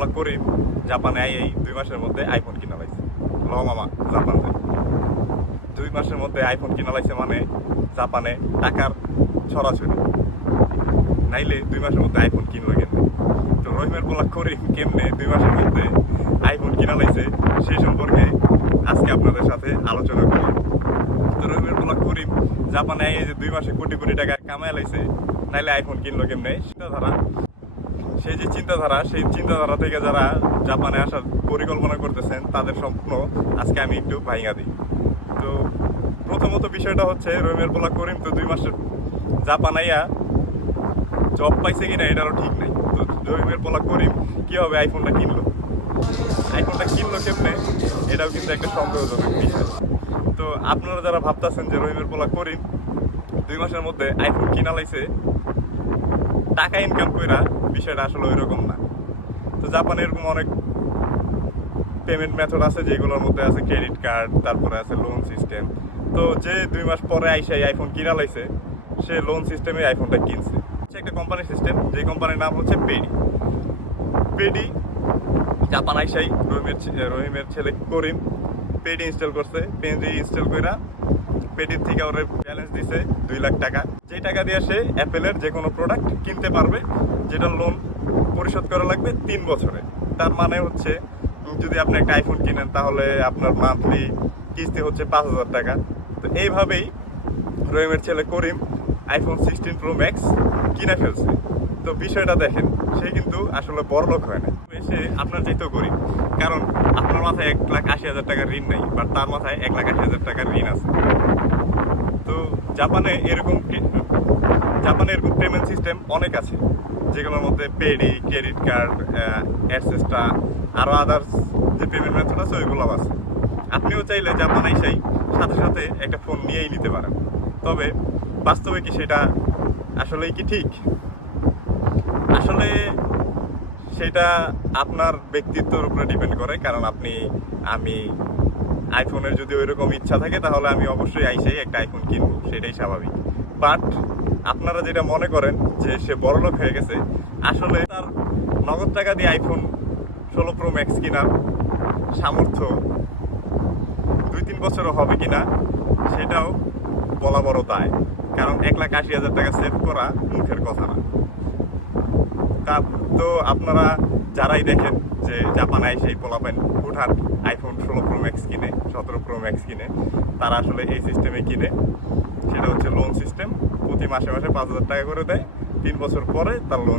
পোলা করিম জাপানে এই 2 মাসের মধ্যে আইফোন কিনা লাইছে। ল মামা জাপান যায় 2 মাসের মধ্যে আইফোন কিনা লাইছে মানে জাপানে টাকার ছড়াছড়ি, নাইলে 2 মাসের মধ্যে আইফোন কিনলো কেমনে? তো রহিমের পোলা করিম কেমনে 2 মাসের মধ্যে আইফোন কিনা লাইছে সেই সম্পর্কে আজকে আপনাদের সাথে আলোচনা করি। তো রহিমের পোলা করিম জাপানে এই যে 2 মাসে কোটি কোটি টাকা কামায় লাইছে, নাইলে আইফোন কিনলো কেমনে? চিন্তাধারা, সেই যে চিন্তাধারা, সেই চিন্তাধারা থেকে যারা জাপানে আসার পরিকল্পনা করতেছেন তাদের স্বপ্ন আজকে আমি একটু ভাঙা দিই। তো প্রথমত বিষয়টা হচ্ছে রহিমের পোলা করিম তো 2 মাসের জাপান আইয়া জব পাইছে কিনা এটারও ঠিক নাই। তো রহিমের পোলা করিম কীভাবে আইফোনটা কিনলো কেমনে এটাও কিন্তু একটা সন্দেহজনক বিষয়। তো আপনারা যারা ভাবতেছেন যে রহিমের পোলা করিম 2 মাসের মধ্যে আইফোন কিনা লাইছে টাকা ইনকাম কইরা, বিষয়টা আসলে ওই রকম না। তো জাপানে এরকম অনেক পেমেন্ট মেথড আছে যেগুলোর মধ্যে আছে ক্রেডিট কার্ড, তারপরে আছে লোন সিস্টেম। তো যে 2 মাস পরে আইসা আইফোন কিনা লাইছে সে লোন সিস্টেমে আইফোনটা কিনছে। একটা কোম্পানির সিস্টেম, যে কোম্পানির নাম হচ্ছে পেডি। জাপান আইসাই রহিমের ছেলে করিম পেডি ইনস্টল করছে। পেডি ইনস্টল কইরা পেডির থেকে ওর ব্যালেন্স দিছে 2 লাখ টাকা, যে টাকা দিয়ে সে অ্যাপেলের যে কোনো প্রোডাক্ট কিনতে পারবে, যেটা লোন পরিশোধ করা লাগবে 3 বছরে। তার মানে হচ্ছে যদি আপনি একটা আইফোন কিনেন তাহলে আপনার মান্থলি কিস্তি হচ্ছে 5,000 টাকা। তো এইভাবেই রহিমের ছেলে করিম আইফোন 16 প্রো ম্যাক্স কিনে ফেলছে। তো বিষয়টা দেখেন, সে কিন্তু আসলে বড়লোক হয় না, সে আপনার চাইতেও গরিব। কারণ আপনার মাথায় 1,80,000 টাকার ঋণ নেই, বাট তার মাথায় 1,80,000 টাকার ঋণ আছে। তো জাপানে এরকম পেমেন্ট সিস্টেম অনেক আছে, যেগুলোর মধ্যে পেডি, ক্রেডিট কার্ড, এটসেট্রা, আরও আদার্স যে পেমেন্ট মেথড আছে ওইগুলো আছে। আপনিও চাইলে জাপান আইসাই সাথে সাথে একটা ফোন নিয়েই নিতে পারেন। তবে বাস্তবে কি সেটা আসলেই কি ঠিক? আসলে সেটা আপনার ব্যক্তিত্বের উপরে ডিপেন্ড করে। কারণ আমি আইফোনের যদি ওইরকম ইচ্ছা থাকে তাহলে আমি অবশ্যই আইসাই একটা আইফোন কিনবো, সেটাই স্বাভাবিক। বাট আপনারা যেটা মনে করেন যে সে বড়লোক হয়ে গেছে, আসলে তার নগদ টাকা দিয়ে আইফোন 16 প্রো ম্যাক্স কেনার সামর্থ্য 2-3 বছরও হবে কিনা সেটাও বলা বড় দায়। কারণ 1,80,000 টাকা সেভ করা মুখের কথা না। তো আপনারা যারাই দেখেন যে জাপানে সেই পোলাপেন হুটহাট আইফোন 16 প্রো ম্যাক্স কিনে, 17 প্রো ম্যাক্স কিনে, তারা আসলে এই সিস্টেমে কিনে। সেটা হচ্ছে লোন সিস্টেম। প্রতি মাসে মাসে 5,000 টাকা করে দেয়, 3 বছর পরে তার লোন